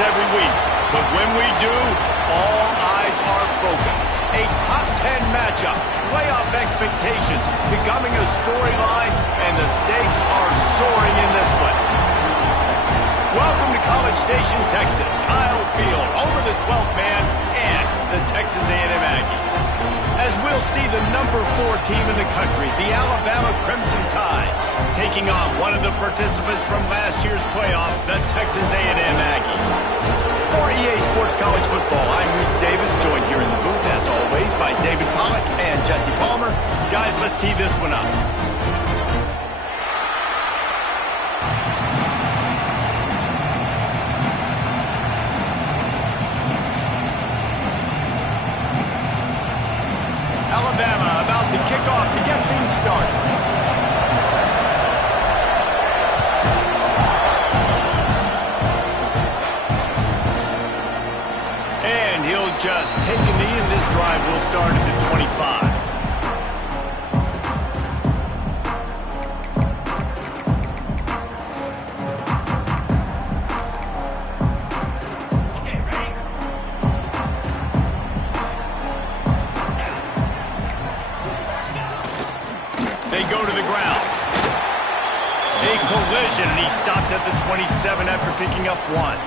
every week, but when we do, all eyes are focused. A top 10 matchup, playoff expectations becoming a storyline, and the stakes are soaring in this one. Welcome to College Station, Texas. Kyle Field over the 12th man and the Texas A&M Aggies. As we'll see the number 4 team in the country, the Alabama Crimson Tide, taking on one of the participants from last year's playoff, the Texas A&M Aggies. For EA Sports College Football, I'm Reese Davis, joined here in the booth, as always, by David Pollack and Jesse Palmer. Guys, let's tee this one up. Alabama about to kick off to get things started. And he'll just take a knee, and this drive will start at the 25. They go to the ground. A collision, and he stopped at the 27 after picking up 1.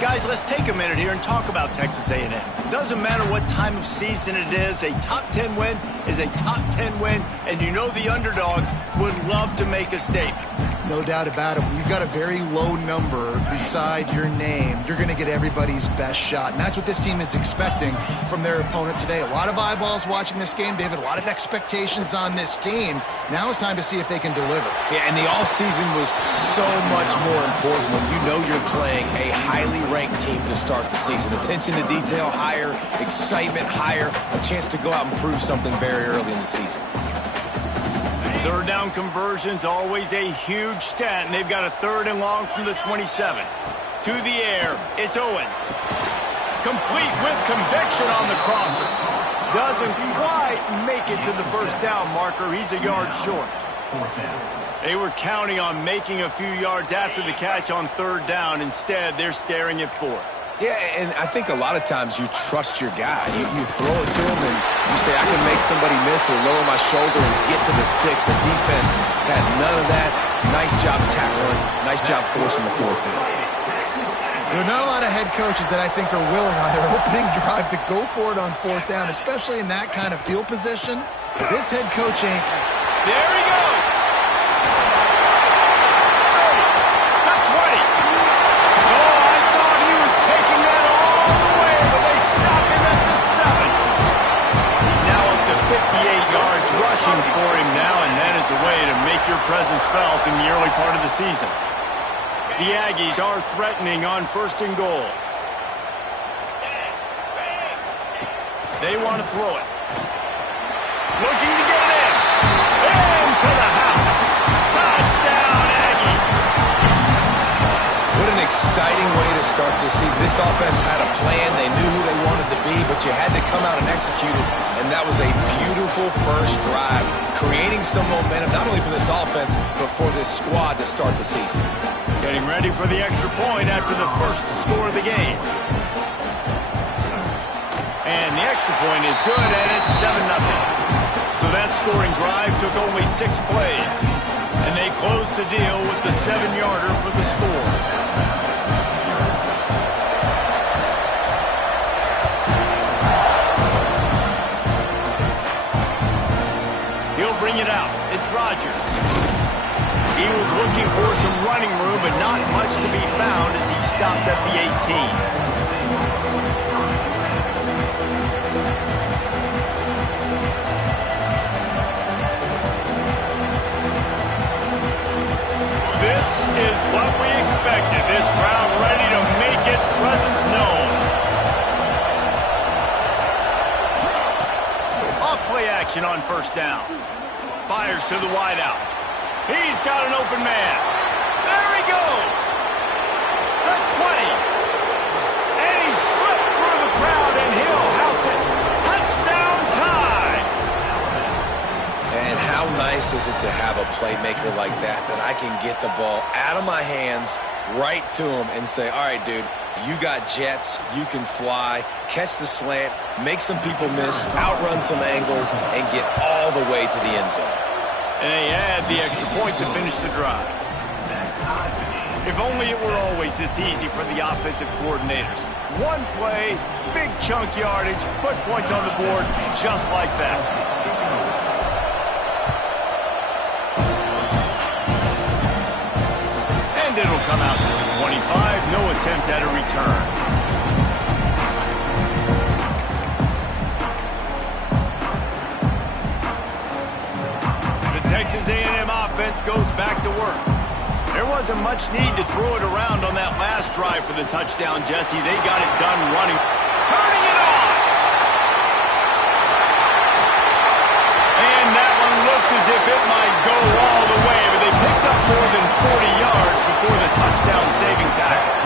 Guys, let's take a minute here and talk about Texas A&M. Doesn't matter what time of season it is, a top 10 win is a top 10 win, and you know the underdogs would love to make a statement. No doubt about it. When you've got a very low number beside your name, you're going to get everybody's best shot. And that's what this team is expecting from their opponent today. A lot of eyeballs watching this game, David. A lot of expectations on this team. Now it's time to see if they can deliver. Yeah, and the offseason was so much more important when you know you're playing a highly ranked team to start the season. Attention to detail higher, excitement higher, a chance to go out and prove something very early in the season. Third down conversion's always a huge stat, and they've got a 3rd and long from the 27. To the air, it's Owens. Complete with conviction on the crosser. Doesn't quite make it to the first down marker. He's a yard short. They were counting on making a few yards after the catch on 3rd down. Instead, they're staring at 4th. Yeah, and I think a lot of times you trust your guy. You throw it to him and you say, I can make somebody miss or lower my shoulder and get to the sticks. The defense had none of that. Nice job tackling. Nice job forcing the 4th down. There are not a lot of head coaches that I think are willing on their opening drive to go for it on 4th down, especially in that kind of field position. This head coach ain't. There he goes. The 20. Rushing for him now, and that is a way to make your presence felt in the early part of the season. The Aggies are threatening on 1st and goal. They want to throw it. Looking to get it in. Into the house. Touchdown, Aggie. What an exciting way to start this season. This offense had a plan. They knew who they wanted to be, but you had to come out and execute it. And that was a beautiful first drive, creating some momentum, not only for this offense, but for this squad to start the season. Getting ready for the extra point after the first score of the game. And the extra point is good, and it's 7-0. So that scoring drive took only 6 plays. And they closed the deal with the 7-yarder for the score. Bring it out. It's Rogers. He was looking for some running room, but not much to be found as he stopped at the 18. This is what we expected. This crowd ready to make its presence known. Off-play action on 1st down. Fires to the wideout. He's got an open man. There he goes. The 20. And he slipped through the crowd, and he'll house it. Touchdown tie. And how nice nice is it to have a playmaker like that I can get the ball out of my hands right to him and say, all right, dude, you got jets, you can fly, catch the slant, make some people miss, outrun some angles, and get all the way to the end zone. And they add the extra point to finish the drive. If only it were always this easy for the offensive coordinators. One play, big chunk yardage, put points on the board just like that. And it'll come out to the 25, no attempt at a return. The Texas A&M offense goes back to work. There wasn't much need to throw it around on that last drive for the touchdown, Jesse. They got it done running. Turning it on! And that one looked as if it might go all the way, but they picked up more than 40 yards before the touchdown-saving tackle.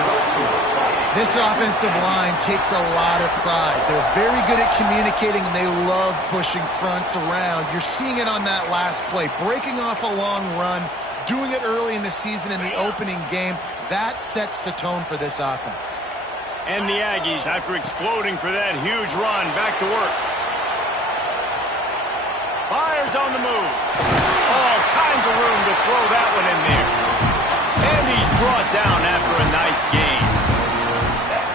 This offensive line takes a lot of pride. They're very good at communicating, and they love pushing fronts around. You're seeing it on that last play, breaking off a long run, doing it early in the season in the opening game. That sets the tone for this offense. And the Aggies, after exploding for that huge run, back to work. Fires on the move. All kinds of room to throw that one in there. And he's brought down after a nice game.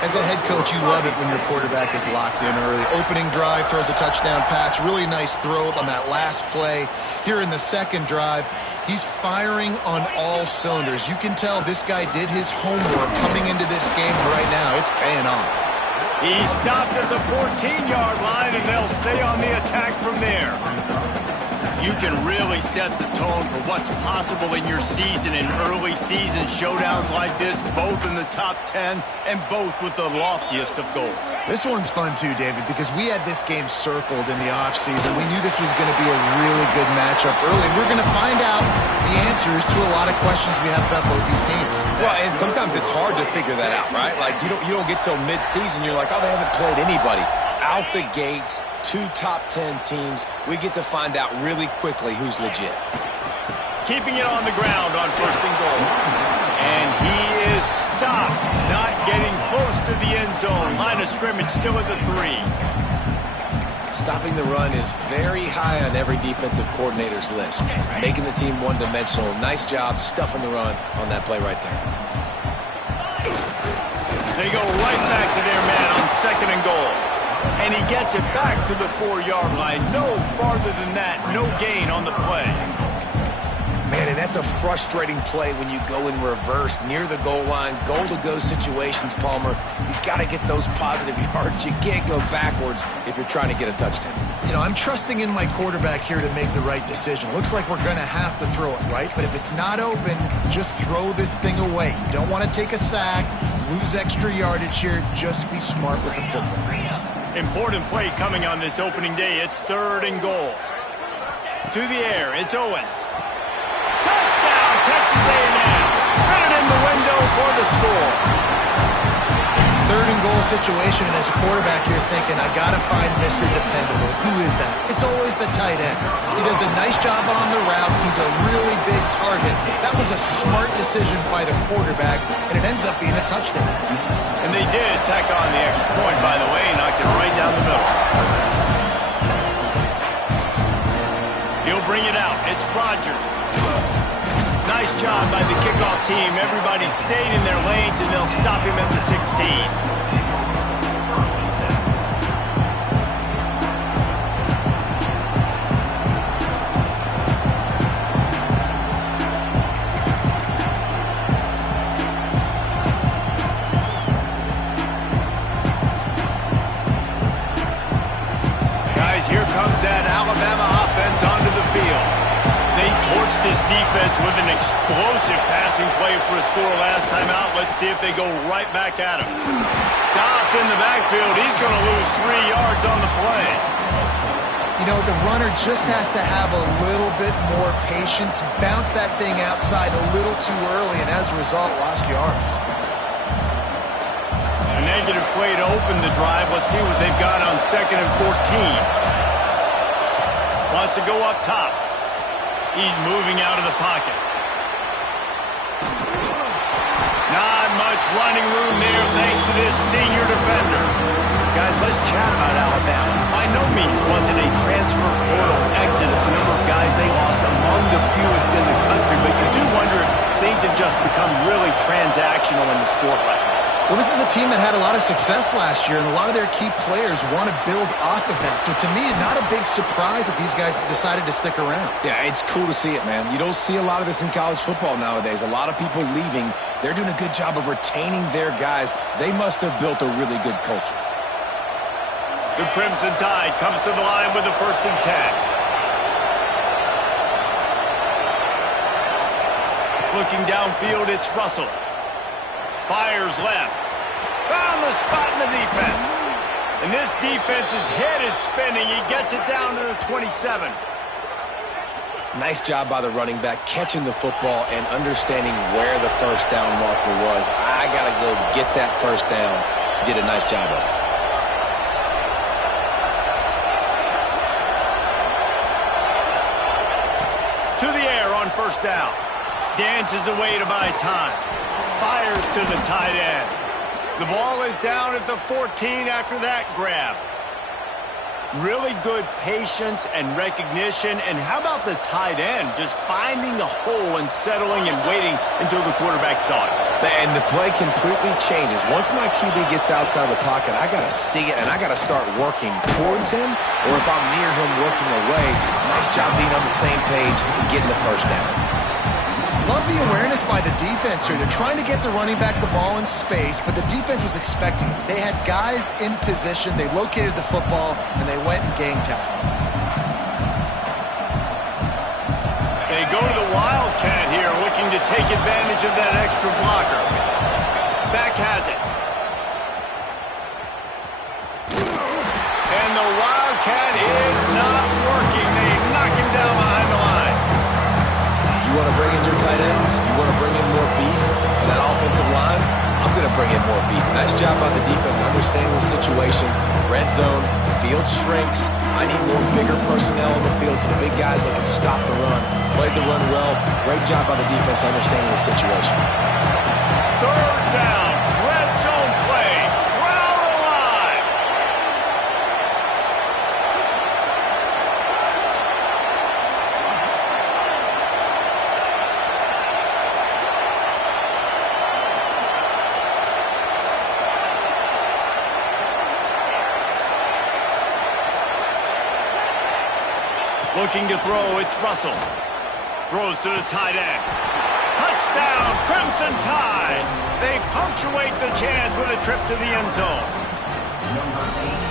As a head coach, you love it when your quarterback is locked in early. Opening drive, throws a touchdown pass. Really nice throw on that last play. Here in the second drive, he's firing on all cylinders. You can tell this guy did his homework coming into this game right now. It's paying off. He stopped at the 14-yard line, and they'll stay on the attack from there. You can really set the tone for what's possible in your season in early season showdowns like this, both in the top 10 and both with the loftiest of goals. This one's fun too, David, because we had this game circled in the offseason. We knew this was going to be a really good matchup early. We're going to find out the answers to a lot of questions we have about both these teams. Well, and sometimes it's hard to figure that out, right? Like, you don't get till mid-season, you're like, oh, they haven't played anybody. Out the gates, two top 10 teams. We get to find out really quickly who's legit. Keeping it on the ground on first and goal. And he is stopped, not getting close to the end zone. Line of scrimmage still at the 3. Stopping the run is very high on every defensive coordinator's list. Making the team one-dimensional. Nice job stuffing the run on that play right there. They go right back to their man on second and goal. And he gets it back to the 4-yard line. No farther than that. No gain on the play. Man, and that's a frustrating play when you go in reverse near the goal line. Goal-to-go situations, Palmer. You've got to get those positive yards. You can't go backwards if you're trying to get a touchdown. You know, I'm trusting in my quarterback here to make the right decision. Looks like we're going to have to throw it, right? But if it's not open, just throw this thing away. You don't want to take a sack, lose extra yardage here. Just be smart with the football. Important play coming on this opening day. It's third and goal. To the air, it's Owens. Touchdown, Texas A&M. Fit it in the window for the score. Third and goal situation, and as a quarterback, you're thinking, I got to find Mr. Dependable. Who is that? It's always the tight end. He does a nice job on the route. He's a really big target. That was a smart decision by the quarterback, and it ends up being a touchdown. And they did tack on the extra point, by the way, knocked it right down the middle. He'll bring it out. It's Rodgers. Nice job by the kickoff team. Everybody stayed in their lanes, and they'll stop him at the 16. This defense with an explosive passing play for a score last time out. Let's see if they go right back at him. Stopped in the backfield. He's going to lose 3 yards on the play. You know, the runner just has to have a little bit more patience. Bounce that thing outside a little too early, and as a result, lost yards. A negative play to open the drive. Let's see what they've got on second and 14. Wants to go up top. He's moving out of the pocket. Not much running room there thanks to this senior defender. Guys, let's chat about Alabama. By no means was it a transfer portal exodus. The number of guys they lost among the fewest in the country, but you do wonder if things have just become really transactional in the sport right now. Well, this is a team that had a lot of success last year, and a lot of their key players want to build off of that. So to me, not a big surprise that these guys decided to stick around. Yeah, it's cool to see it, man. You don't see a lot of this in college football nowadays. A lot of people leaving. They're doing a good job of retaining their guys. They must have built a really good culture. The Crimson Tide comes to the line with the 1st and 10. Looking downfield, it's Russell. Fires left. Found the spot in the defense. And this defense's head is spinning. He gets it down to the 27. Nice job by the running back, catching the football and understanding where the first down marker was. I got to go get that first down. Did a nice job of it. To the air on 1st down. Dances away to buy time. Fires to the tight end. The ball is down at the 14 after that grab. Really good patience and recognition. And how about the tight end just finding the hole and settling and waiting until the quarterback saw it? And the play completely changes. Once my QB gets outside the pocket, I got to see it, and I got to start working towards him, or if I'm near him working away, nice job being on the same page and getting the first down. Love the awareness by the defense here. They're trying to get the running back the ball in space, but the defense was expecting it. They had guys in position. They located the football, and they went and gang tackled. They go to the Wildcat here, looking to take advantage of that extra blocker. Back has it. And the Wildcat is not working. They knock him down behind the line. You want to bring in your tight ends? You want to bring in more beef for that offensive line? I'm going to bring in more beef. Nice job by the defense understanding the situation. Red zone, field shrinks. I need more bigger personnel on the field, some big guys that can stop the run. Played the run well. Great job by the defense understanding the situation. 3rd down. Red zone play. Crowd alive. Looking to throw, it's Russell. Throws to the tight end. Touchdown, Crimson Tide. They punctuate the chance with a trip to the end zone.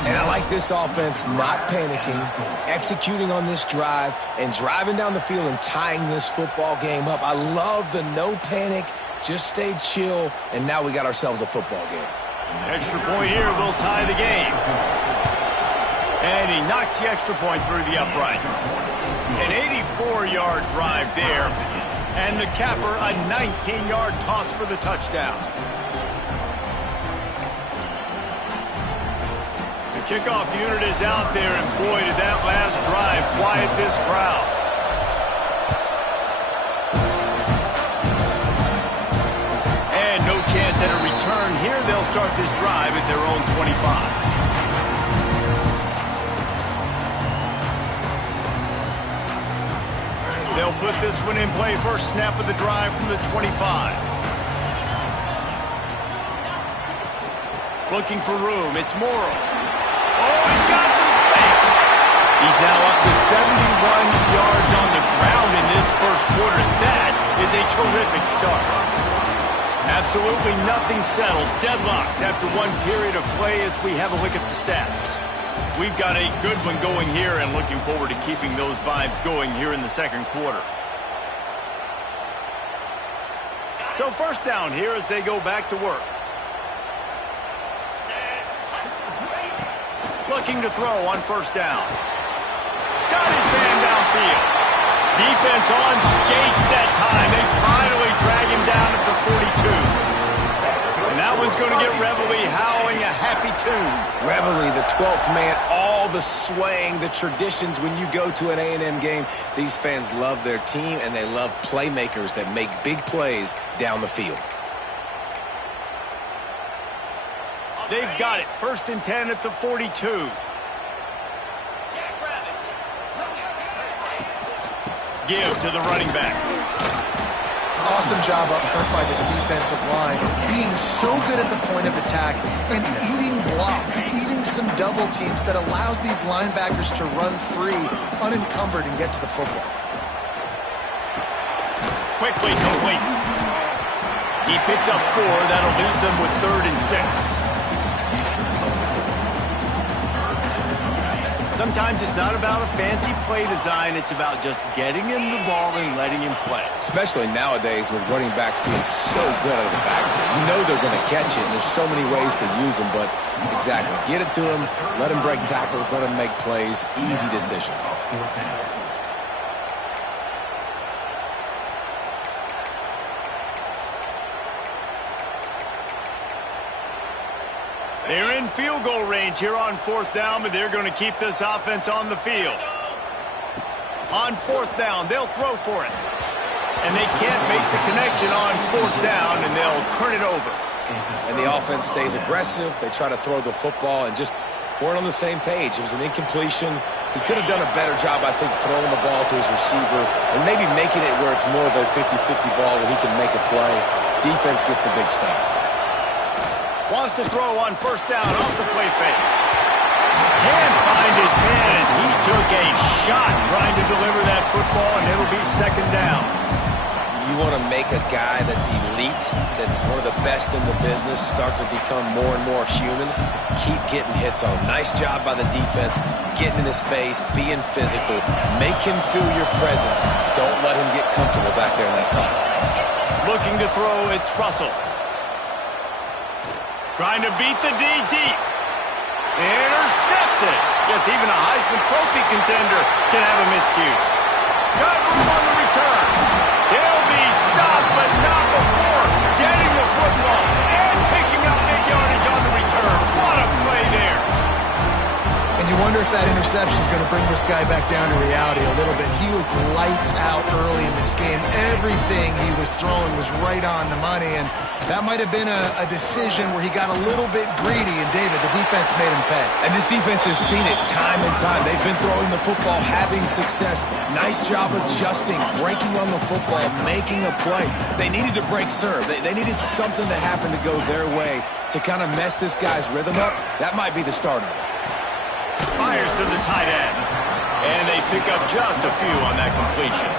And I like this offense not panicking, executing on this drive, and driving down the field and tying this football game up. I love the no panic, just stay chill, and now we got ourselves a football game. Extra point here will tie the game. And he knocks the extra point through the uprights. An 84-yard drive there. And the capper, a 19-yard toss for the touchdown. The kickoff unit is out there, and boy, did that last drive quiet this crowd. And no chance at a return here. They'll start this drive at their own 25. They'll put this one in play. First snap of the drive from the 25. Looking for room. It's Morrow. Oh, he's got some space. He's now up to 71 yards on the ground in this first quarter. That is a terrific start. Absolutely nothing settled. Deadlocked after one period of play as we have a look at the stats. We've got a good one going here and looking forward to keeping those vibes going here in the second quarter. So first down here as they go back to work. Looking to throw on first down. Got his man downfield. Defense on skates that time. They finally drag him down at the 42. And that one's going to get Reveille howling a happy tune. Reveille, the 12th man, all the swaying, the traditions when you go to an A&M game. These fans love their team, and they love playmakers that make big plays down the field. They've got it. 1st and 10 at the 42. Give to the running back. Awesome job up front by this defensive line, being so good at the point of attack and eating blocks, eating some double teams that allows these linebackers to run free, unencumbered, and get to the football. Quickly complete. He picks up 4. That'll leave them with 3rd and 6. Sometimes it's not about a fancy play design. It's about just getting him the ball and letting him play. Especially nowadays with running backs being so good out of the backfield. You know they're going to catch it, and there's so many ways to use them, but exactly. Get it to him, let him break tackles, let him make plays. Easy decision. They're in field goal range here on 4th down, but they're going to keep this offense on the field. On 4th down, they'll throw for it. And they can't make the connection on 4th down, and they'll turn it over. And the offense stays aggressive. They try to throw the football and just weren't on the same page. It was an incompletion. He could have done a better job, I think, throwing the ball to his receiver and maybe making it where it's more of a 50-50 ball where he can make a play. Defense gets the big stop. Wants to throw on 1st down off the play fake. Can't find his man as he took a shot trying to deliver that football, and it'll be 2nd down. You want to make a guy that's elite, that's one of the best in the business, start to become more and more human. Keep getting hits on. Nice job by the defense, getting in his face, being physical. Make him feel your presence. Don't let him get comfortable back there in that pocket. Looking to throw, it's Russell. Trying to beat the D deep. Intercepted. Yes, even a Heisman Trophy contender can have a miscue. Got room on the return. He'll be stopped, but not before getting the football and picking up big yardage on the return. What a play there. And you wonder if that interception is going to bring this guy back down to reality a little bit. He was lights out early in this game. Everything he was throwing was right on the money, and that might have been a decision where he got a little bit greedy, and David, the defense made him pay. And this defense has seen it time and time. They've been throwing the football, having success. Nice job adjusting, breaking on the football, making a play. They needed to break serve. They needed something to happen to go their way to kind of mess this guy's rhythm up. That might be the start of it. Fires to the tight end. And they pick up just a few on that completion.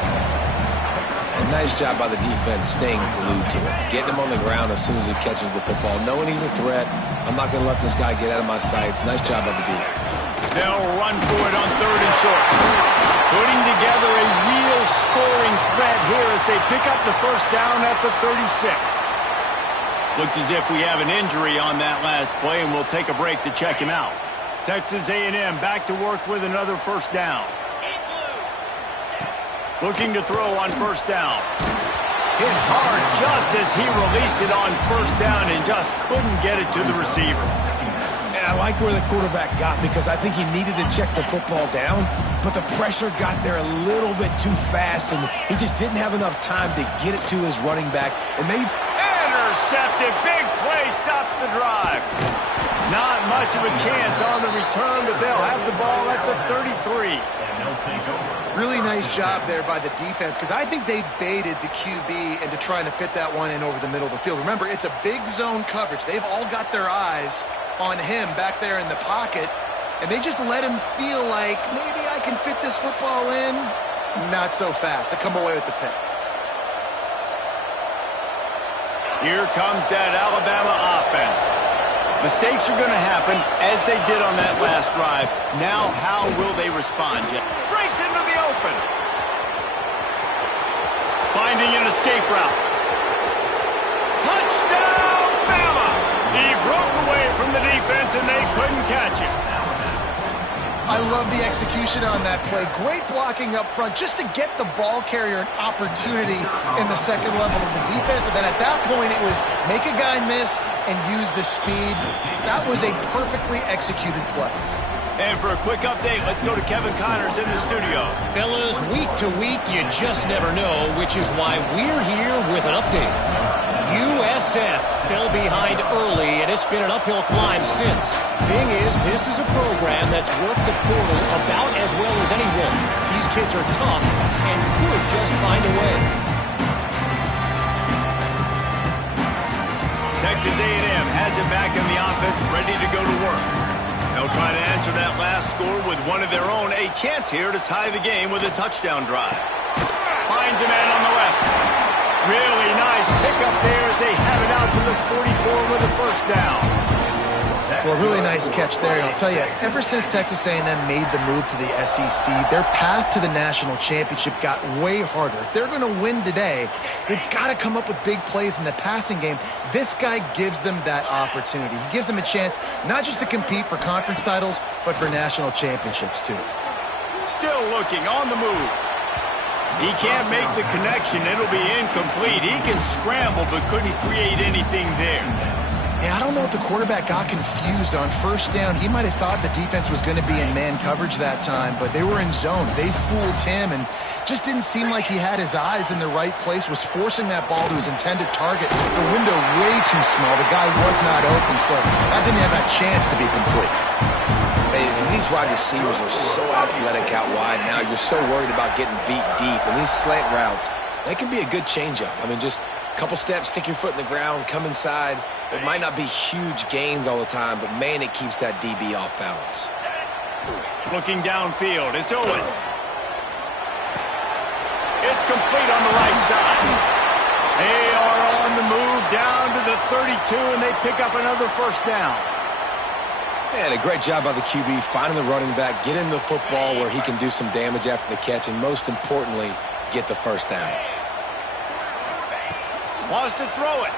A nice job by the defense staying glued to him. Getting him on the ground as soon as he catches the football. Knowing he's a threat. I'm not going to let this guy get out of my sights. Nice job by the D. They'll run for it on 3rd and short. Putting together a real scoring threat here as they pick up the 1st down at the 36. Looks as if we have an injury on that last play, and we'll take a break to check him out. Texas A&M back to work with another 1st down. Looking to throw on 1st down. Hit hard just as he released it on 1st down and just couldn't get it to the receiver. And I like where the quarterback got because I think he needed to check the football down, but the pressure got there a little bit too fast, and he just didn't have enough time to get it to his running back. And maybe intercepted. Big play stops the drive. Not much of a chance on the return, but they'll have the ball at the 33. Really nice job there by the defense because I think they baited the QB into trying to fit that one in over the middle of the field. Remember, it's a big zone coverage. They've all got their eyes on him back there in the pocket, and they just let him feel like maybe I can fit this football in. Not so fast. They come away with the pick. Here comes that Alabama offense. Mistakes are going to happen, as they did on that last drive. Now, how will they respond, Jeff? Breaks into the open. Finding an escape route. Touchdown, Bama! He broke away from the defense, and they couldn't catch him. I love the execution on that play. Great blocking up front just to get the ball carrier an opportunity in the second level of the defense. And then at that point, it was make a guy miss and use the speed. That was a perfectly executed play. And for a quick update, let's go to Kevin Connors in the studio. Fellas, week to week, you just never know, which is why we're here with an update. USF fell behind early, and it's been an uphill climb since. Thing is, this is a program that's worked the portal about as well as anyone. These kids are tough and could just find a way. Texas A&M has it back in the offense, ready to go to work. They'll try to answer that last score with one of their own. A chance here to tie the game with a touchdown drive. Finds a man on the left. Really nice pickup there as they have it out to the 44 with a first down. Well, really nice catch there. And I'll tell you, ever since Texas A&M made the move to the SEC, their path to the national championship got way harder. If they're going to win today, they've got to come up with big plays in the passing game. This guy gives them that opportunity. He gives them a chance not just to compete for conference titles, but for national championships too. Still looking on the move. He can't make the connection. It'll be incomplete. He can scramble, but couldn't create anything there. Yeah, I don't know if the quarterback got confused on first down. He might have thought the defense was going to be in man coverage that time, but they were in zone. They fooled him and just didn't seem like he had his eyes in the right place, was forcing that ball to his intended target. The window way too small. The guy was not open, so that didn't have that chance to be complete. Hey, these wide receivers are so athletic out wide now. You're so worried about getting beat deep. And these slant routes, they can be a good changeup. I mean, just a couple steps, stick your foot in the ground, come inside. It might not be huge gains all the time, but, man, it keeps that DB off balance. Looking downfield, it's Owens. It's complete on the right side. They are on the move down to the 32, and they pick up another first down. And a great job by the QB finding the running back, getting the football where he can do some damage after the catch, and most importantly, get the first down. Wants to throw it.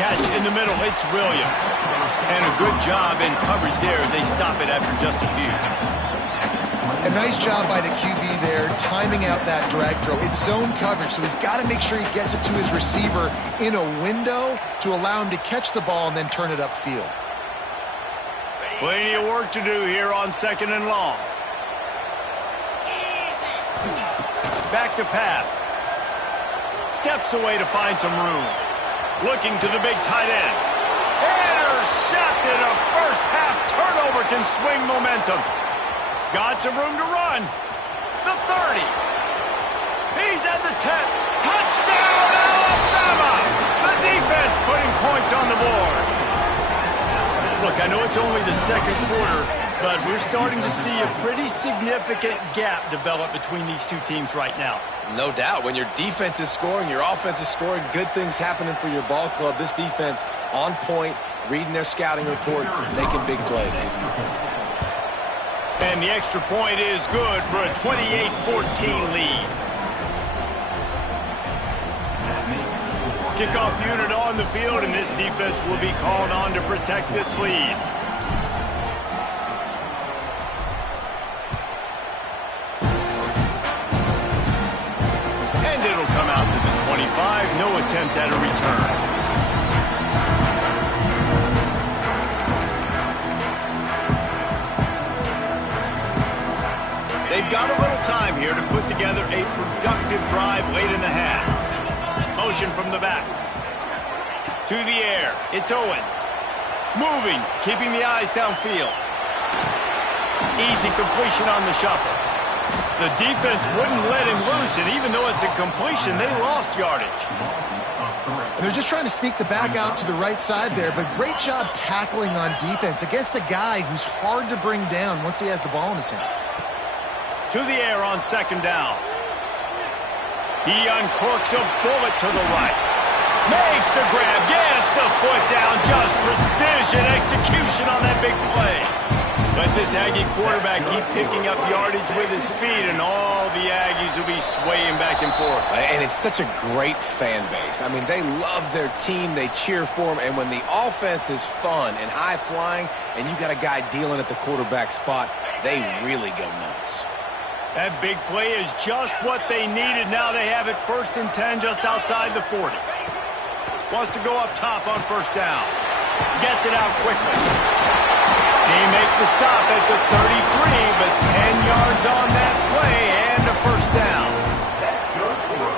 Catch in the middle, it's Williams. And a good job in coverage there as they stop it after just a few. A nice job by the QB there, timing out that drag throw. It's zone coverage, so he's got to make sure he gets it to his receiver in a window to allow him to catch the ball and then turn it upfield. Plenty of work to do here on second and long. Back to pass. Steps away to find some room. Looking to the big tight end. Intercepted. A first half turnover can swing momentum. Got some room to run. The 30. He's at the 10. Touchdown, Alabama! The defense putting points on the board. Look, I know it's only the second quarter, but we're starting to see a pretty significant gap develop between these two teams right now. No doubt. When your defense is scoring, your offense is scoring, good things happening for your ball club. This defense on point, reading their scouting report, making big plays. And the extra point is good for a 28-14 lead. Kickoff unit on the field, and this defense will be called on to protect this lead. And it'll come out to the 25. No attempt at a return. They've got a little time here to put together a productive drive late in the half. Motion from the back. To the air. It's Owens. Moving, keeping the eyes downfield. Easy completion on the shuffle. The defense wouldn't let him loose, and even though it's a completion, they lost yardage. And they're just trying to sneak the back out to the right side there, but great job tackling on defense against a guy who's hard to bring down once he has the ball in his hand. To the air on second down. He uncorks a bullet to the right. Makes the grab, gets the foot down, just precision execution on that big play. Let this Aggie quarterback keep picking up yardage with his feet, and all the Aggies will be swaying back and forth. And it's such a great fan base. I mean, they love their team. They cheer for them. And when the offense is fun and high-flying, and you got a guy dealing at the quarterback spot, they really go nuts. That big play is just what they needed. Now they have it 1st and 10 just outside the 40. Wants to go up top on 1st down. Gets it out quickly. He makes the stop at the 33, but 10 yards on that play and a 1st down.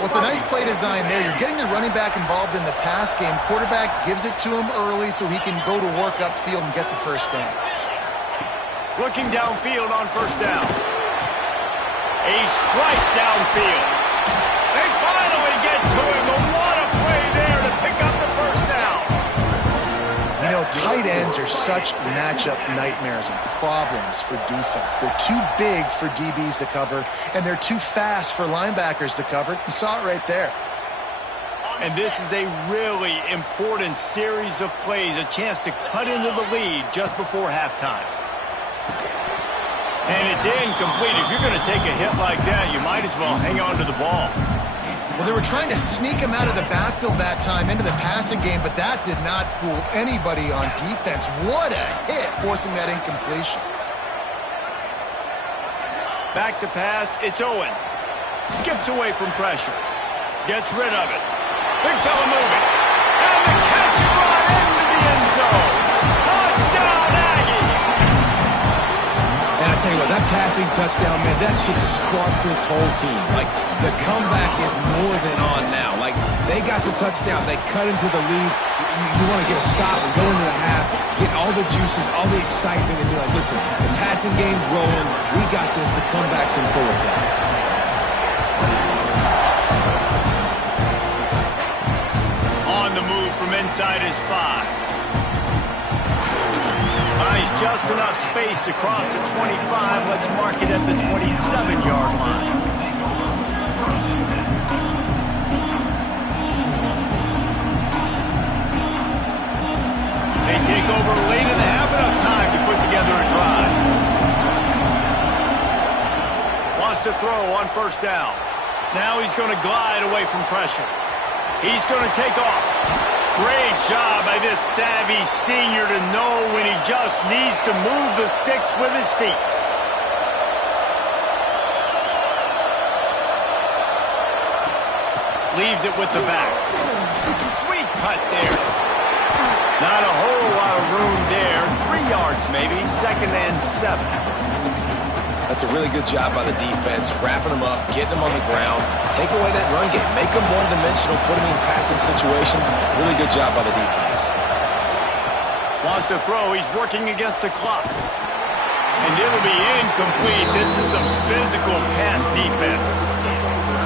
Well, it's a nice play design there. You're getting the running back involved in the pass game. Quarterback gives it to him early so he can go to work upfield and get the 1st down. Looking downfield on 1st down. A strike downfield. They finally get to him. But what a play there to pick up the 1st down. You know, tight ends are such matchup nightmares and problems for defense. They're too big for DBs to cover, and they're too fast for linebackers to cover. You saw it right there. And this is a really important series of plays, a chance to cut into the lead just before halftime. And it's incomplete. If you're going to take a hit like that, you might as well hang on to the ball. Well, they were trying to sneak him out of the backfield that time into the passing game, but that did not fool anybody on defense. What a hit, forcing that incompletion. Back to pass, it's Owens. Skips away from pressure. Gets rid of it. Big fella moving. And the catch and run into the end zone. Touchdown, Aggie! And I tell you what, that passing touchdown, man, that should spark this whole team. Like, the comeback is more than on now. Like, they got the touchdown. They cut into the lead. You want to get a stop and go into the half, get all the juices, all the excitement, and be like, listen, the passing game's rolling. We got this. The comeback's in full effect. On the move from inside his 5. Buys just enough space to cross the 25. Let's mark it at the 27-yard line. They take over late in the half, enough time to put together a drive. Wants to throw on 1st down. Now he's going to glide away from pressure. He's going to take off. Great job by this savvy senior to know when he just needs to move the sticks with his feet. Leaves it with the back. Sweet cut there. Not a whole lot of room there. 3 yards maybe. 2nd and 7. That's a really good job by the defense, wrapping them up, getting them on the ground, take away that run game, make them one-dimensional, put them in passing situations. Really good job by the defense. Wants to throw. He's working against the clock. And it'll be incomplete. This is some physical pass defense.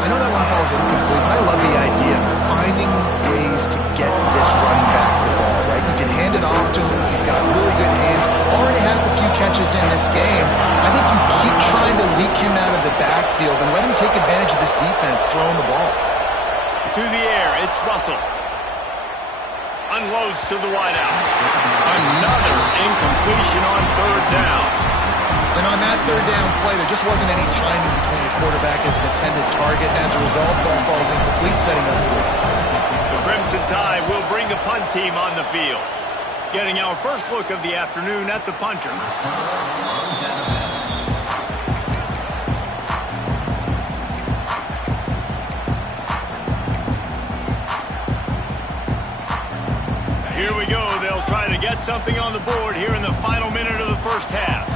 I know that one falls incomplete, but I love the idea of finding ways to get this running back the ball, right? You can hand it off to him if he's got really good hands. Already has a few catches in this game. I think you keep trying to leak him out of the backfield and let him take advantage of this defense throwing the ball. To the air, it's Russell. Unloads to the wideout. Another incompletion on 3rd down. And on that 3rd down play, there just wasn't any timing between the quarterback as an intended target. As a result, ball falls incomplete, setting up 4th. The Crimson Tide will bring the punt team on the field. Getting our first look of the afternoon at the punter. Here we go. They'll try to get something on the board here in the final minute of the 1st half.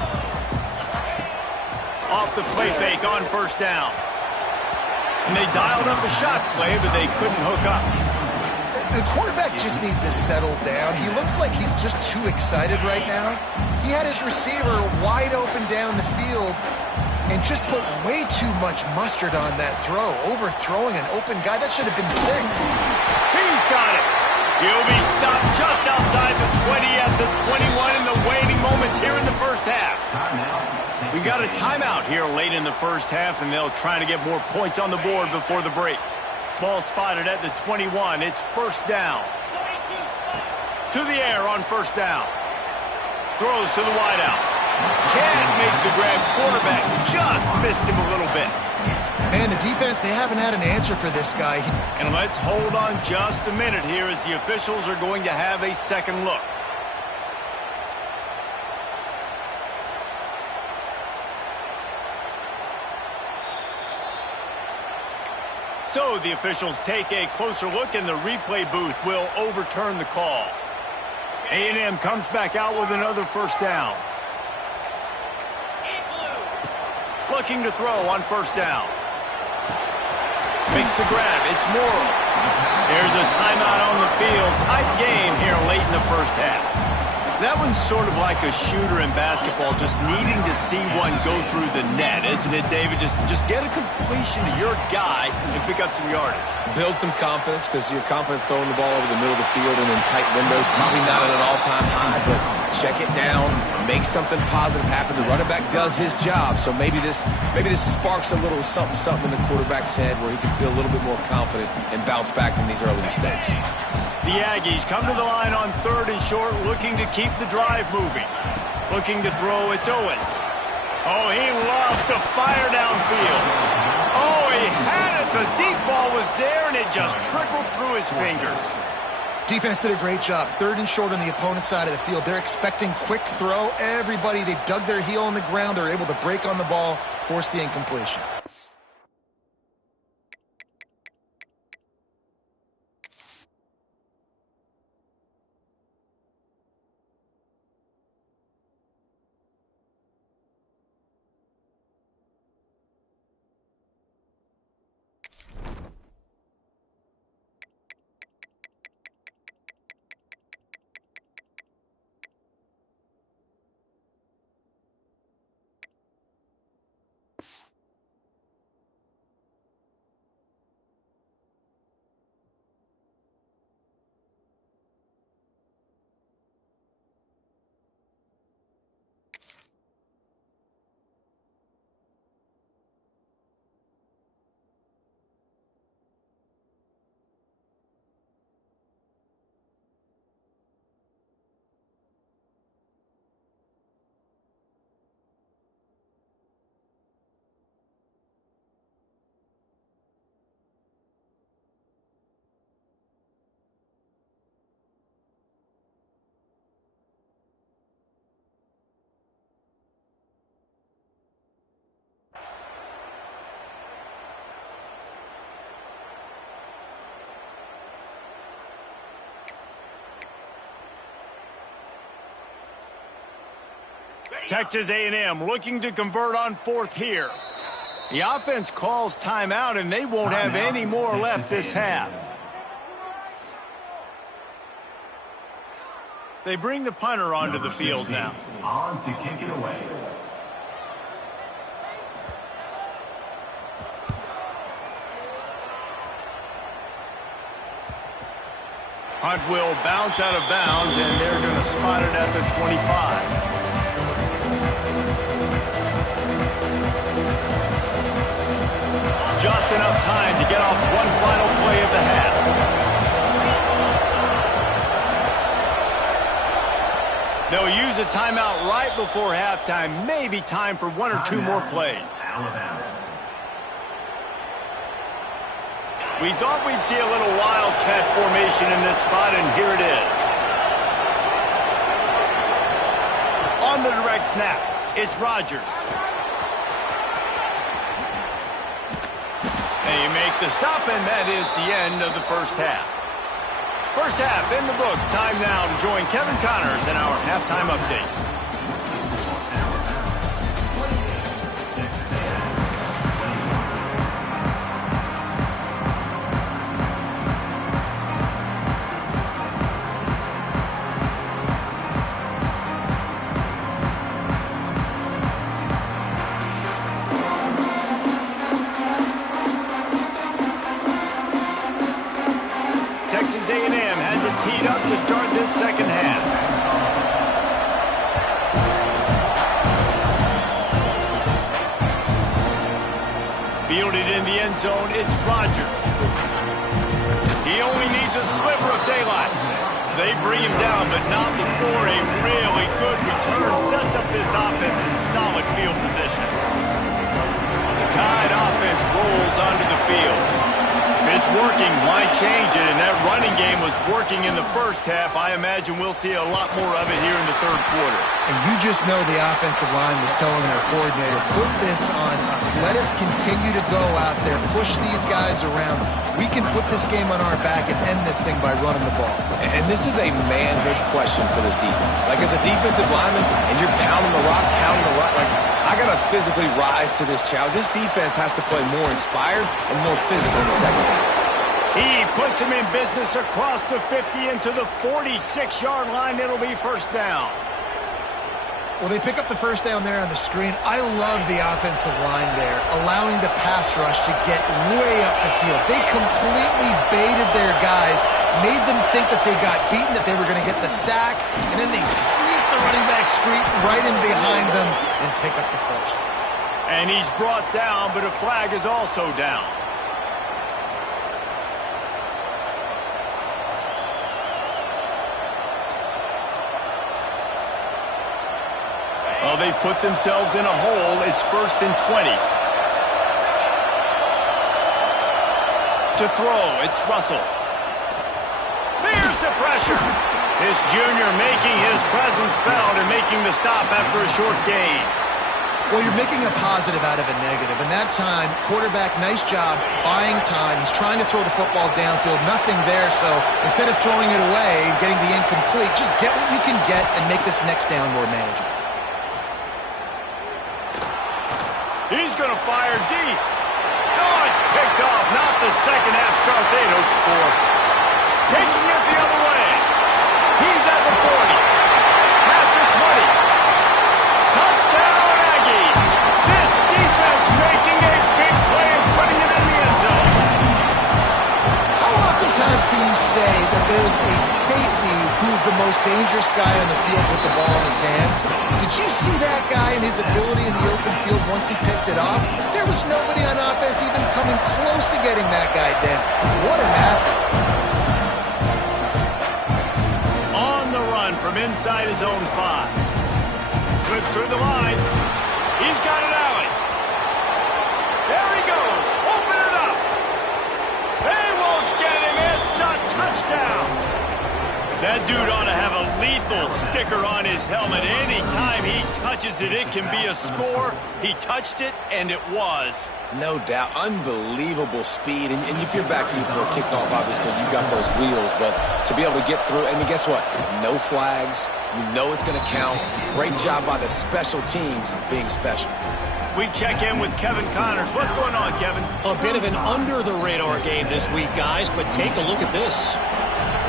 Off the play fake on 1st down. And they dialed up a shot play, but they couldn't hook up. The quarterback just needs to settle down. He looks like he's just too excited right now. He had his receiver wide open down the field and just put way too much mustard on that throw, overthrowing an open guy. That should have been 6. He's got it. He'll be stopped just outside the 20 at the 21 in the waning moments here in the 1st half. We got a timeout here late in the 1st half, and they'll try to get more points on the board before the break. Ball spotted at the 21. It's 1st down. To the air on 1st down. Throws to the wideout. Can't make the grab. Quarterback just missed him a little bit. Man, the defense, they haven't had an answer for this guy. And let's hold on just a minute here as the officials are going to have a second look. So the officials take a closer look, and the replay booth will overturn the call. A&M comes back out with another first down. Looking to throw on first down. Makes the grab. It's Morrow. There's a timeout on the field. Tight game here late in the first half. That one's sort of like a shooter in basketball, just needing to see one go through the net, isn't it, David? Just get a completion to your guy and pick up some yardage. Build some confidence, because your confidence throwing the ball over the middle of the field and in tight windows, probably not at an all-time high, but check it down, make something positive happen. The running back does his job, so maybe this sparks a little something in the quarterback's head where he can feel a little bit more confident and bounce back from these early mistakes. The Aggies come to the line on 3rd and short, looking to keep the drive moving. Looking to throw, it's Owens. Oh, he loves to fire downfield. Oh, he had it. The deep ball was there, and it just trickled through his fingers. Defense did a great job. 3rd and short on the opponent's side of the field. They're expecting quick throw. Everybody, they dug their heel on the ground. They're able to break on the ball, force the incompletion. Texas A&M looking to convert on 4th here. The offense calls timeout, and they won't have any more left this half. They bring the punter onto the field now. On to kick it away. Hunt will bounce out of bounds, and they're going to spot it at the 25. Just enough time to get off one final play of the half. They'll use a timeout right before halftime. Maybe time for 1 or 2 more plays. We thought we'd see a little wildcat formation in this spot, and here it is. On the direct snap, it's Rodgers. They make the stop, and that is the end of the first half. First half in the books. Time now to join Kevin Connors in our halftime update. Texas A&M has it teed up to start this second half. Fielded in the end zone, it's Rodgers. He only needs a sliver of daylight. They bring him down, but not before a really good return sets up this offense change it, and that running game was working in the first half. I imagine we'll see a lot more of it here in the third quarter. And you just know the offensive line was telling their coordinator, put this on us. Let us continue to go out there, push these guys around. We can put this game on our back and end this thing by running the ball. And this is a manhood question for this defense. Like, as a defensive lineman, and you're pounding the rock, like, I got to physically rise to this challenge. This defense has to play more inspired and more physical in the second half. He puts him in business across the 50 into the 46-yard line. It'll be first down. Well, they pick up the first down there on the screen. I love the offensive line there, allowing the pass rush to get way up the field. They completely baited their guys, made them think that they got beaten, that they were going to get the sack, and then they sneak the running back screen right in behind them and pick up the first. And he's brought down, but a flag is also down. Well, they've put themselves in a hole. It's 1st and 20. To throw, it's Russell. There's the pressure. His junior making his presence felt and making the stop after a short gain. Well, you're making a positive out of a negative. And that time, quarterback, nice job buying time. He's trying to throw the football downfield. Nothing there, so instead of throwing it away and getting the incomplete, just get what you can get and make this next down more manageable. He's going to fire deep. Oh, it's picked off. Not the second half start they'd hoped for. Taking it the other way. He's at the 40. Past the 20. Touchdown, Aggies. This defense making a big play and putting it in the end zone. How oftentimes can you say that there's a safety who's the most dangerous guy on the field with the ball in his hands? Did you see that guy and his ability in the open field once he picked it off? There was nobody on offense even coming close to getting that guy down. What an athlete. On the run from inside his own 5. Slips through the line. He's got it alley. There he goes. Open it up. They won't get him. It's a touchdown. That dude ought to have a lethal sticker on his helmet. Anytime he touches it, it can be a score. He touched it, and it was. No doubt. Unbelievable speed. And if you're back deep for a kickoff, obviously, you got those wheels. But to be able to get through, and guess what? No flags. You know it's going to count. Great job by the special teams being special. We check in with Kevin Connors. What's going on, Kevin? A bit of an under-the-radar game this week, guys, but take a look at this.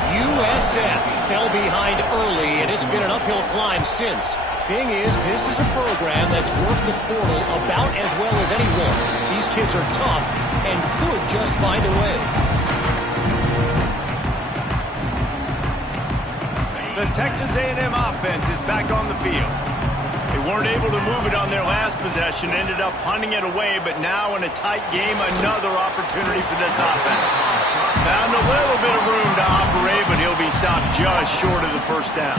USF fell behind early, and it's been an uphill climb since. Thing is, this is a program that's worked the portal about as well as anyone. These kids are tough and could just find a way. The Texas A&M offense is back on the field. They weren't able to move it on their last possession, ended up punting it away, but now in a tight game, another opportunity for this offense. Found a little bit of room to operate, but he'll be stopped just short of the first down.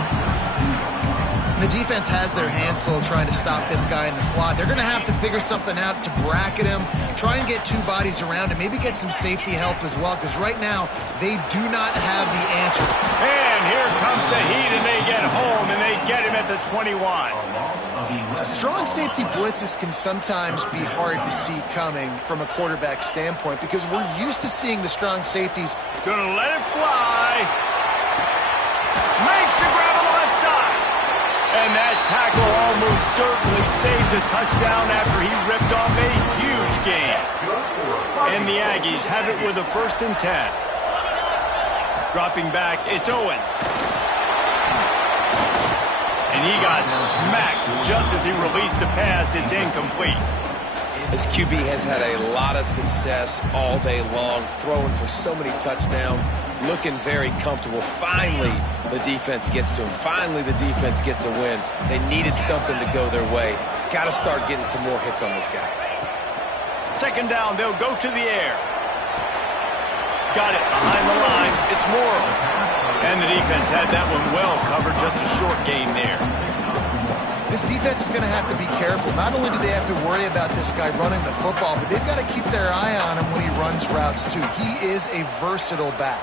The defense has their hands full trying to stop this guy in the slot. They're going to have to figure something out to bracket him, try and get 2 bodies around him, maybe get some safety help as well, because right now they do not have the answer. And here comes the heat, and they get home, and they get him at the 21. Strong safety blitzes can sometimes be hard to see coming from a quarterback standpoint because we're used to seeing the strong safeties. Gonna let it fly. Makes the grab on the left side. And that tackle almost certainly saved a touchdown after he ripped off a huge gain. And the Aggies have it with a 1st and 10. Dropping back, it's Owens. And he got smacked just as he released the pass. It's incomplete. This QB has had a lot of success all day long, throwing for so many touchdowns, looking very comfortable. Finally, the defense gets to him. Finally, the defense gets a win. They needed something to go their way. Got to start getting some more hits on this guy. 2nd down, they'll go to the air. Got it behind the line. It's Morrow. And the defense had that one well covered. Just a short gain there. This defense is going to have to be careful. Not only do they have to worry about this guy running the football, but they've got to keep their eye on him when he runs routes too. He is a versatile back.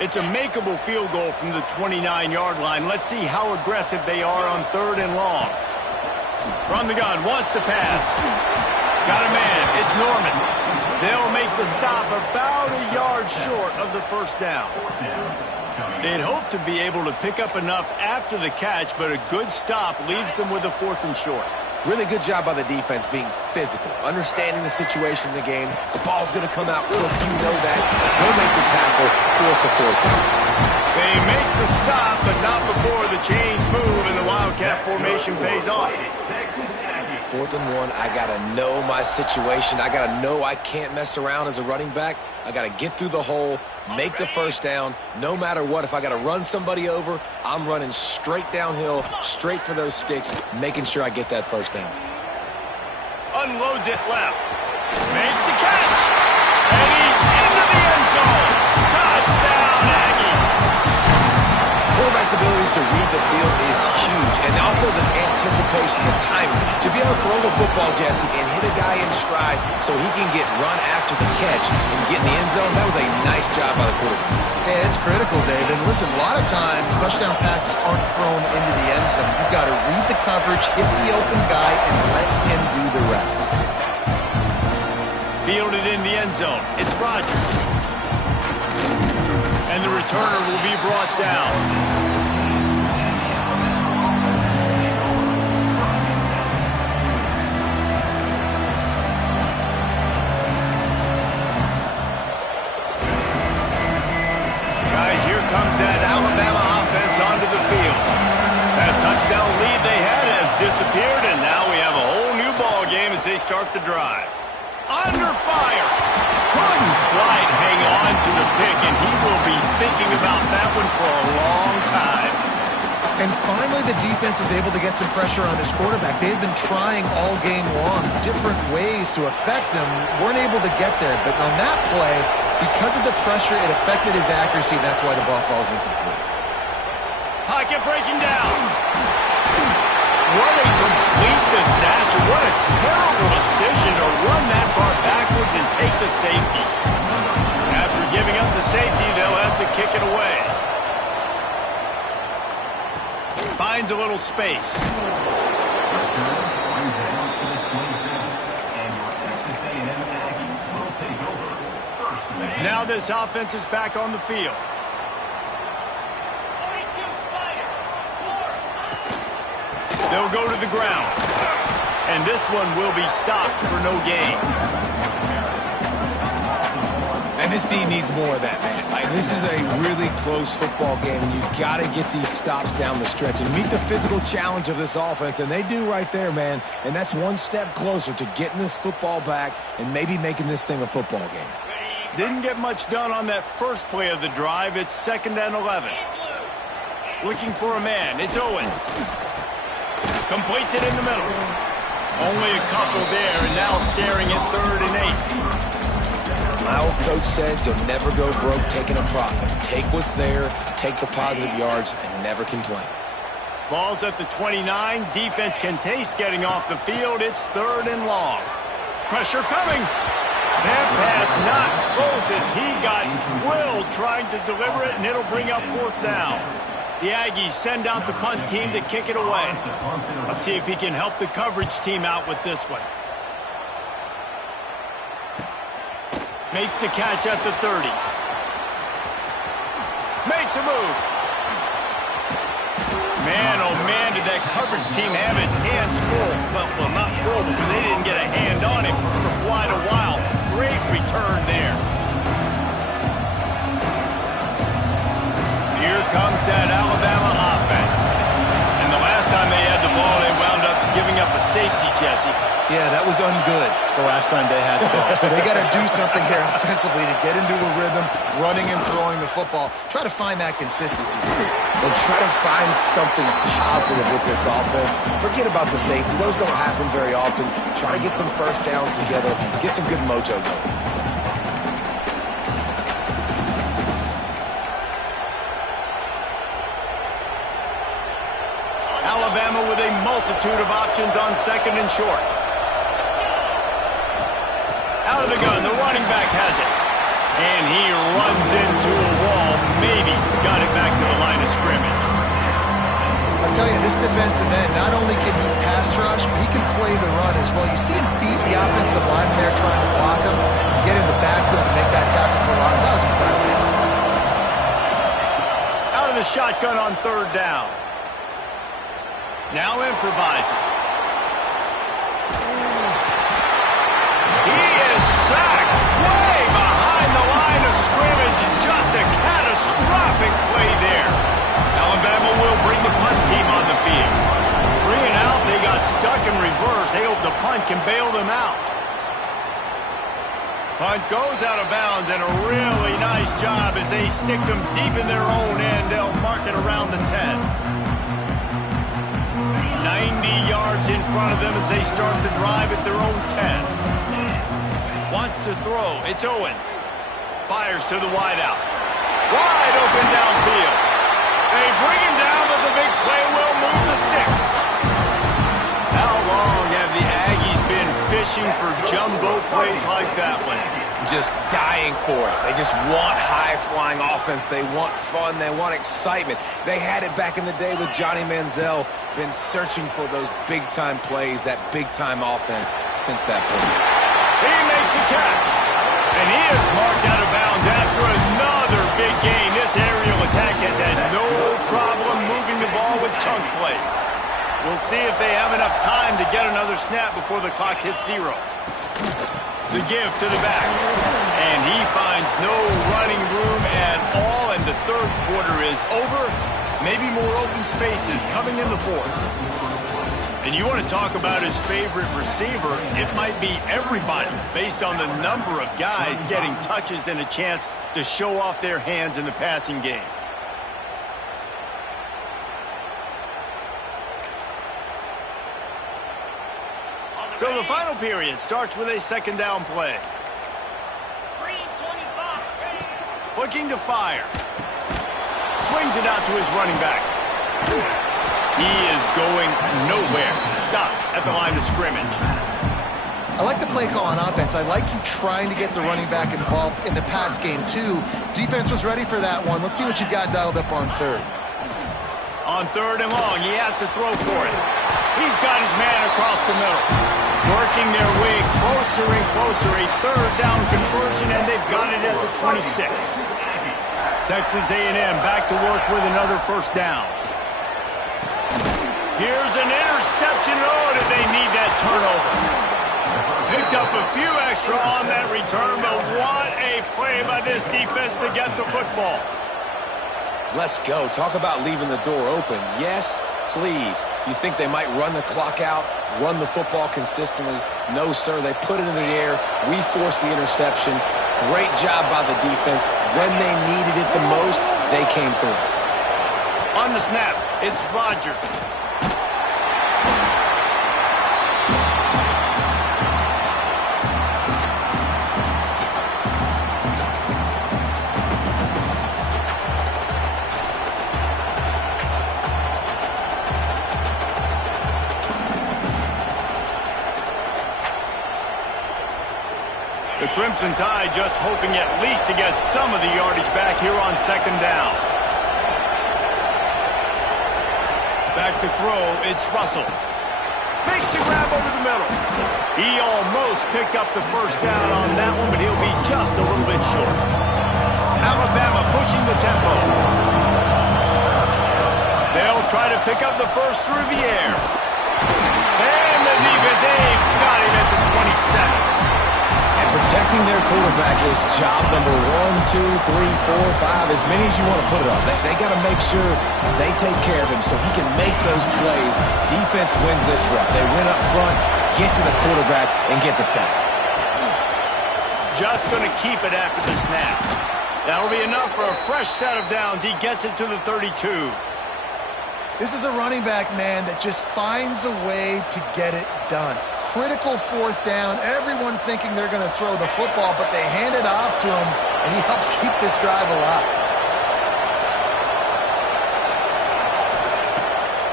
It's a makeable field goal from the 29-yard line. Let's see how aggressive they are on 3rd and long. From the gun, wants to pass. Got a man, it's Norman. They'll make the stop about a yard short of the first down. They'd hope to be able to pick up enough after the catch, but a good stop leaves them with a 4th and short. Really good job by the defense being physical, understanding the situation in the game. The ball's going to come out quick, you know that. They'll make the tackle, force the 4th down. They make the stop, but not before the chains move and the Wildcat formation pays off. 4th and 1, I got to know my situation. I got to know I can't mess around as a running back. I got to get through the hole, make the first down. No matter what, if I got to run somebody over, I'm running straight downhill, straight for those sticks, making sure I get that first down. Unloads it left. Makes the catch. And he's into the end zone. Touchdown, Aggie. Quarterback's abilities to read the field is huge, and also the anticipation, the timing. To be able to throw the football, Jesse, and hit a guy in stride so he can get run after the catch and get in the end zone, that was a nice job by the quarterback. Yeah, it's critical, Dave. And listen, a lot of times touchdown passes aren't thrown into the end zone. You've got to read the coverage, hit the open guy, and let him do the rest. Fielded in the end zone. It's Rodgers. And the returner will be brought down. Guys, here comes that Alabama offense onto the field. That touchdown lead they had has disappeared, and now we have a whole new ball game as they start the drive. Under fire. Couldn't quite hang on to the pick, and he will be thinking about that one for a long time. And finally, the defense is able to get some pressure on this quarterback. They've been trying all game long, different ways to affect him. Weren't able to get there, but on that play, because of the pressure, it affected his accuracy. That's why the ball falls incomplete. Pocket breaking down. What a complete disaster. What a terrible decision to run that far backwards and take the safety. After giving up the safety, they'll have to kick it away. Finds a little space. Now this offense is back on the field. They'll go to the ground. And this one will be stopped for no gain. And this team needs more of that, man. Like, this is a really close football game, and you've got to get these stops down the stretch and meet the physical challenge of this offense, and they do right there, man. And that's one step closer to getting this football back and maybe making this thing a football game. Didn't get much done on that first play of the drive. It's 2nd and 11. Looking for a man. It's Owens. Completes it in the middle. Only a couple there, and now staring at 3rd and 8. My old coach said you'll never go broke taking a profit. Take what's there, take the positive yards, and never complain. Ball's at the 29. Defense can taste getting off the field. It's 3rd and long. Pressure coming. That pass not close as he got drilled trying to deliver it, and it'll bring up 4th down. The Aggies send out the punt team to kick it away. Let's see if he can help the coverage team out with this one. Makes the catch at the 30. Makes a move. Man, oh man, did that coverage team have its hands full. Well, not full because they didn't get a hand on him for quite a while. Great return there. Here comes that Alabama offense. And the last time they had the ball, they wound up giving up a safety, Jesse. Yeah, that was ungood the last time they had the ball. So they got to do something here offensively to get into a rhythm, running and throwing the football. Try to find that consistency. And try to find something positive with this offense. Forget about the safety. Those don't happen very often. Try to get some first downs together. Get some good mojo going. Alabama with a multitude of options on second and short. Out of the gun, the running back has it. And he runs into a wall. Maybe got it back to the line of scrimmage. I'll tell you, this defensive end, not only can he pass rush, but he can play the run as well. You see him beat the offensive lineman there trying to block him, get in the backfield to make that tackle for loss. That was impressive. Out of the shotgun on third down. Now improvising. He is sacked way behind the line of scrimmage. Just a catastrophic play there. Alabama will bring the punt team on the field. 3 and out, they got stuck in reverse. They hope the punt can bail them out. Punt goes out of bounds, and a really nice job as they stick them deep in their own end. They'll mark it around the 10. 90 yards in front of them as they start the drive at their own 10. Wants to throw. It's Owens. Fires to the wideout. Wide open downfield. They bring him down, but the big play will move the sticks. How long have the Aggies been fishing for jumbo plays like that one? Just dying for it. They just want high-flying offense. They want fun. They want excitement. They had it back in the day with Johnny Manziel. Been searching for those big-time plays, that big-time offense since that point. He makes the catch. And he is marked out of bounds after another big gain. This aerial attack has had no problem moving the ball with chunk plays. We'll see if they have enough time to get another snap before the clock hits 0. The give to the back. And he finds no running room at all, and the third quarter is over. Maybe more open spaces coming in the fourth. And you want to talk about his favorite receiver, it might be everybody based on the number of guys getting touches and a chance to show off their hands in the passing game. So the final period starts with a second down play. Looking to fire. Swings it out to his running back. He is going nowhere. Stop at the line of scrimmage. I like the play call on offense. I like you trying to get the running back involved in the pass game, too. Defense was ready for that one. Let's see what you got dialed up on third. On third and long, he has to throw for it. He's got his man across the middle. Working their way closer and closer. A third down conversion, and they've got it at the 26. Texas A&M back to work with another first down. Here's an interception. Oh, did they need that turnover? Picked up a few extra on that return, but what a play by this defense to get the football. Let's go. Talk about leaving the door open. Yes, please. You think they might run the clock out, run the football consistently? No, sir. They put it in the air. We forced the interception. Great job by the defense. When they needed it the most, they came through. On the snap, it's Rodgers. The Crimson Tide just hoping at least to get some of the yardage back here on second down. Back to throw, it's Russell. Makes the grab over the middle. He almost picked up the first down on that one, but he'll be just a little bit short. Alabama pushing the tempo. They'll try to pick up the first through the air. And the defense, they've got him at the 27. Protecting their quarterback is job number 1, 2, 3, 4, 5, as many as you want to put it up. They got to make sure they take care of him so he can make those plays. Defense wins this rep. They win up front, get to the quarterback, and get the sack. Just going to keep it after the snap. That'll be enough for a fresh set of downs. He gets it to the 32. This is a running back, man, that just finds a way to get it done. Critical fourth down. Everyone thinking they're going to throw the football, but they hand it off to him, and he helps keep this drive alive.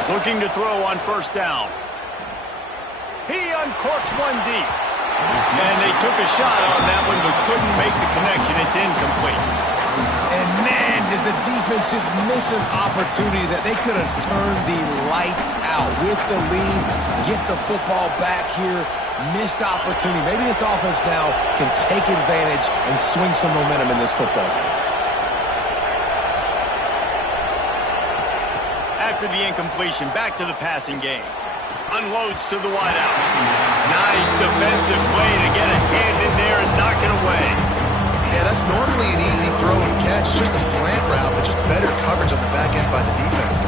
Looking to throw on first down. He uncorks one deep. And they took a shot on that one, but couldn't make the connection. It's incomplete. And man, did the defense just miss an opportunity that they could have turned the lights out with the lead, get the football back here. Missed opportunity. Maybe this offense now can take advantage and swing some momentum in this football game. After the incompletion, back to the passing game. Unloads to the wideout. Nice defensive play to get a hand in there and knock it away. Yeah, that's normally an easy throw and catch. Just a slant route, but just better coverage on the back end by the defense.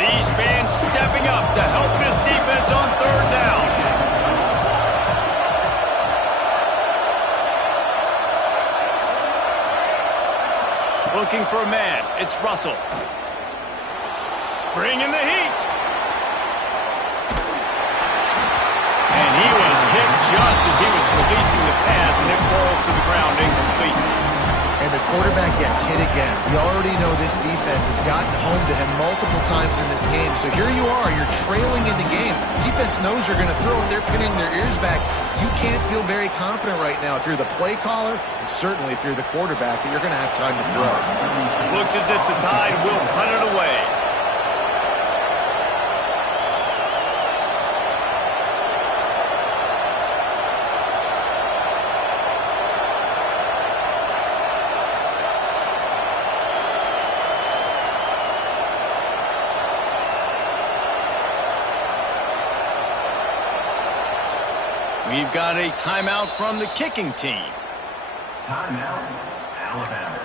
These fans stepping up to help this defense on third down. Looking for a man. It's Russell. Bringing the heat. And he was hit just as he was releasing the pass, and it falls to the ground incomplete. And the quarterback gets hit again. We already know this defense has gotten home to him multiple times in this game. So here you are, you're trailing in the game. Defense knows you're going to throw, and they're pinning their ears back. You can't feel very confident right now if you're the play caller, and certainly if you're the quarterback, that you're going to have time to throw. Looks as if the Tide will punt it away. We've got a timeout from the kicking team. Timeout, Alabama.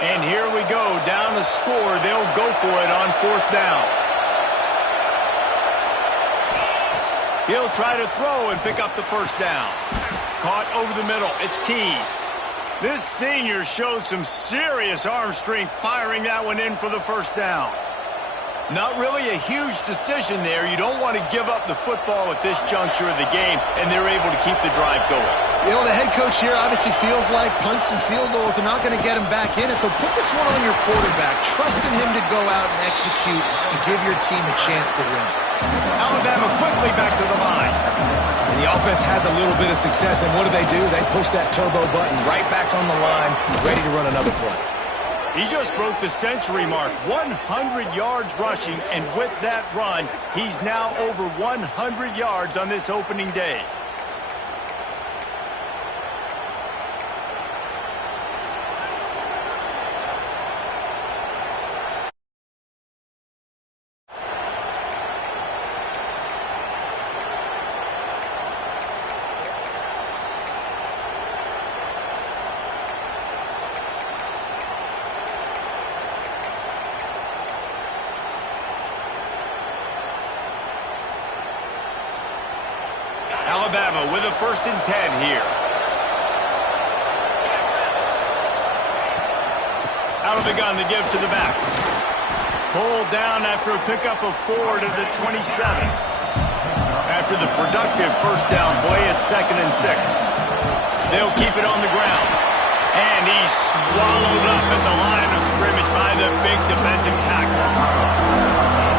And here we go, down a score. They'll go for it on fourth down. He'll try to throw and pick up the first down. Caught over the middle. It's Keys. This senior showed some serious arm strength firing that one in for the first down. Not really a huge decision there. You don't want to give up the football at this juncture of the game, and they're able to keep the drive going. You know, the head coach here obviously feels like punts and field goals are not going to get him back in it, so put this one on your quarterback. Trust in him to go out and execute and give your team a chance to win. Alabama quickly back to the line. And the offense has a little bit of success, and what do? They push that turbo button right back on the line, ready to run another play. He just broke the century mark, 100 yards rushing, and with that run, he's now over 100 yards on this opening day. Alabama with a 1st and 10 here. Out of the gun to give to the back. Pulled down after a pickup of 4 to the 27. After the productive first down play at 2nd and 6. They'll keep it on the ground. And he's swallowed up at the line of scrimmage by the big defensive tackle.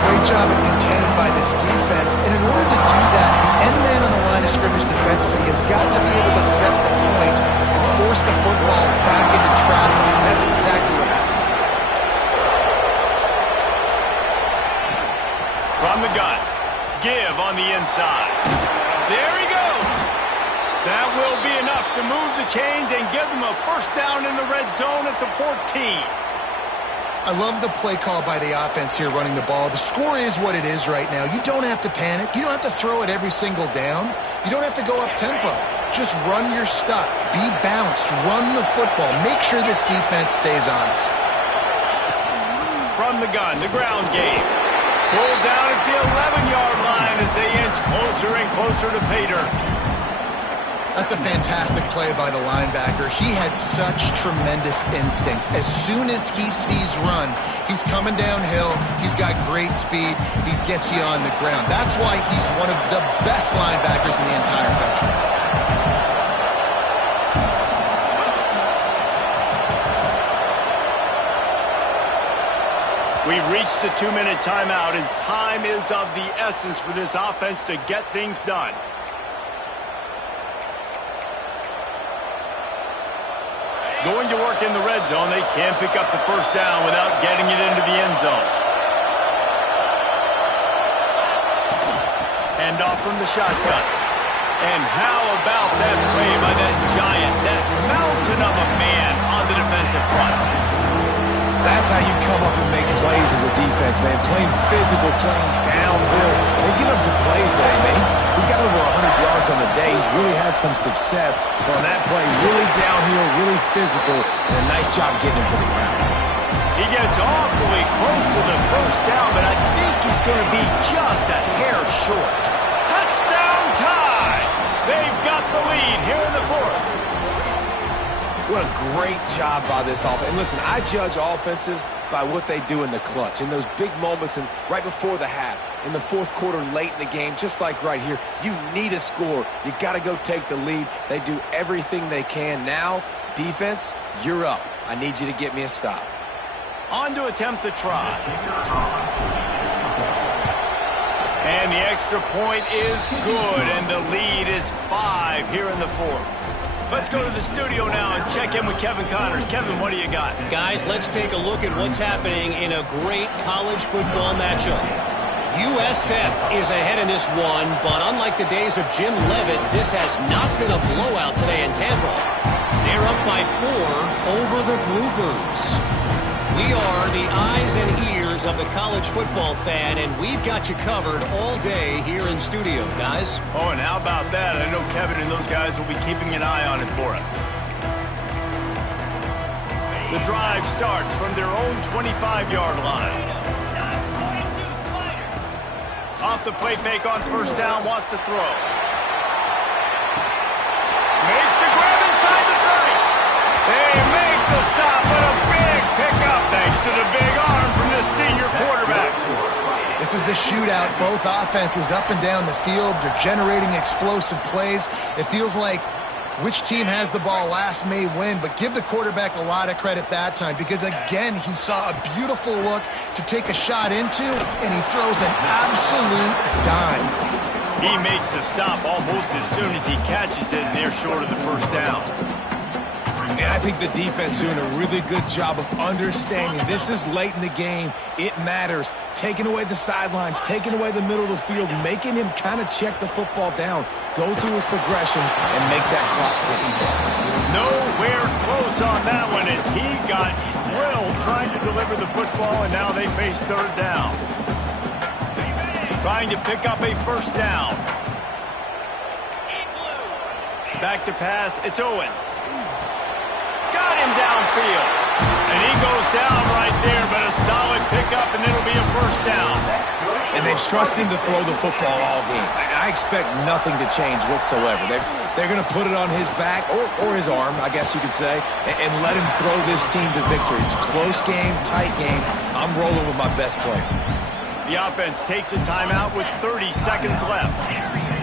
Great job at containing by this defense. And in order to do that, the end man on the line of scrimmage defensively has got to be able to set the point and force the football back into traffic. And that's exactly what happened. From the gun, give on the inside. There he goes. That will be enough to move the chains and give them a first down in the red zone at the 14. I love the play call by the offense here running the ball. The score is what it is right now. You don't have to panic. You don't have to throw it every single down. You don't have to go up tempo. Just run your stuff. Be balanced. Run the football. Make sure this defense stays honest. From the gun, the ground game. Pulled down at the 11-yard line as they inch closer and closer to pay dirt. That's a fantastic play by the linebacker. He has such tremendous instincts. As soon as he sees run, he's coming downhill. He's got great speed. He gets you on the ground. That's why he's one of the best linebackers in the entire country. We've reached the 2-minute timeout, and time is of the essence for this offense to get things done. Going to work in the red zone, they can pick up the first down without getting it into the end zone. Hand off from the shotgun. And how about that play by that giant, that mountain of a man on the defensive front? That's how you come up and make plays as a defense, man. Playing physical, playing downhill. They give him some plays today, man. He's got over 100 yards on the day. He's really had some success on that play. Really downhill, really physical, and a nice job getting him to the ground. He gets awfully close to the first down, but I think he's going to be just a hair short. Touchdown tie! They've got the lead here in the fourth. What a great job by this offense. And listen, I judge offenses by what they do in the clutch, in those big moments and right before the half, in the fourth quarter, late in the game, just like right here. You need a score. You got to go take the lead. They do everything they can. Now, defense, you're up. I need you to get me a stop. On to attempt the try. And the extra point is good, and the lead is 5 here in the fourth. Let's go to the studio now and check in with Kevin Connors. Kevin, what do you got? Guys, let's take a look at what's happening in a great college football matchup. USF is ahead in this one, but unlike the days of Jim Leavitt, this has not been a blowout today in Tampa. They're up by 4 over the Groupers. We are the eyes and ears of the college football fan, and we've got you covered all day here in studio, guys. Oh, and how about that? I know Kevin and those guys will be keeping an eye on it for us. The drive starts from their own 25-yard line. Off the play fake on first down, wants to throw. Makes the grab inside the 30. They make the stop, but a big pickup thanks to the big arm from this senior quarterback. This is a shootout. Both offenses up and down the field. They're generating explosive plays. It feels like which team has the ball last may win, but give the quarterback a lot of credit that time because, again, he saw a beautiful look to take a shot into, and he throws an absolute dime. He makes the stop almost as soon as he catches it, and they're short of the first down. And I think the defense doing a really good job of understanding this is late in the game. It matters. Taking away the sidelines, taking away the middle of the field, making him kind of check the football down, go through his progressions, and make that clock tick. Nowhere close on that one as he got drilled trying to deliver the football, and now they face third down. Trying to pick up a first down. Back to pass, it's Owens. Got him downfield. And he goes down right there, but a solid pickup, and it'll be a first down. And they've trusted him to throw the football all game. I expect nothing to change whatsoever. They're going to put it on his back, or his arm, I guess you could say, and let him throw this team to victory. It's a close game, tight game. I'm rolling with my best player. The offense takes a timeout with 30 seconds left.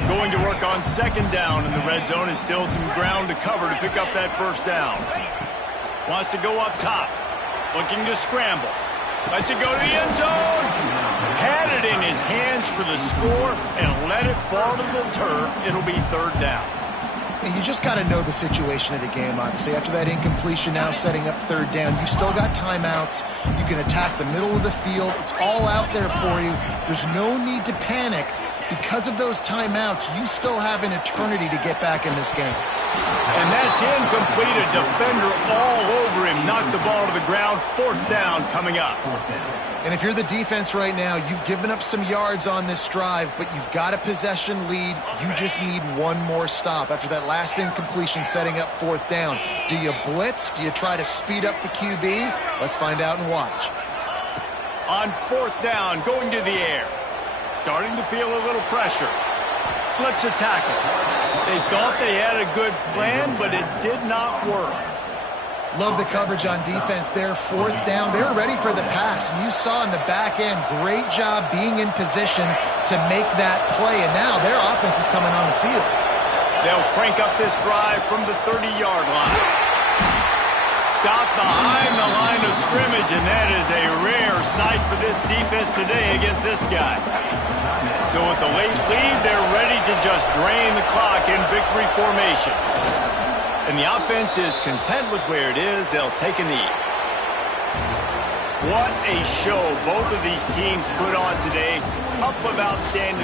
Going to work on second down in the red zone is still some ground to cover to pick up that first down. Wants to go up top. Looking to scramble. Lets it go to the end zone. Had it in his hands for the score and let it fall to the turf. It'll be third down. And you just got to know the situation of the game, obviously. After that incompletion, now setting up third down, you've still got timeouts. You can attack the middle of the field. It's all out there for you. There's no need to panic. Because of those timeouts, you still have an eternity to get back in this game. And that's incomplete. A defender all over him. Knocked the ball to the ground. Fourth down coming up. And if you're the defense right now, you've given up some yards on this drive, but you've got a possession lead. You just need one more stop. After that last incompletion setting up fourth down, do you blitz? Do you try to speed up the QB? Let's find out and watch. On fourth down, going to the air. Starting to feel a little pressure. Slips a tackle. They thought they had a good plan, but it did not work. Love the coverage on defense there. 4th down. They were ready for the pass. And you saw in the back end, great job being in position to make that play. And now their offense is coming on the field. They'll crank up this drive from the 30-yard line. Stop behind the line of scrimmage, and that is a rare sight for this defense today against this guy. So with the late lead, they're ready to just drain the clock in victory formation. And the offense is content with where it is. They'll take a knee. What a show both of these teams put on today. Couple of outstanding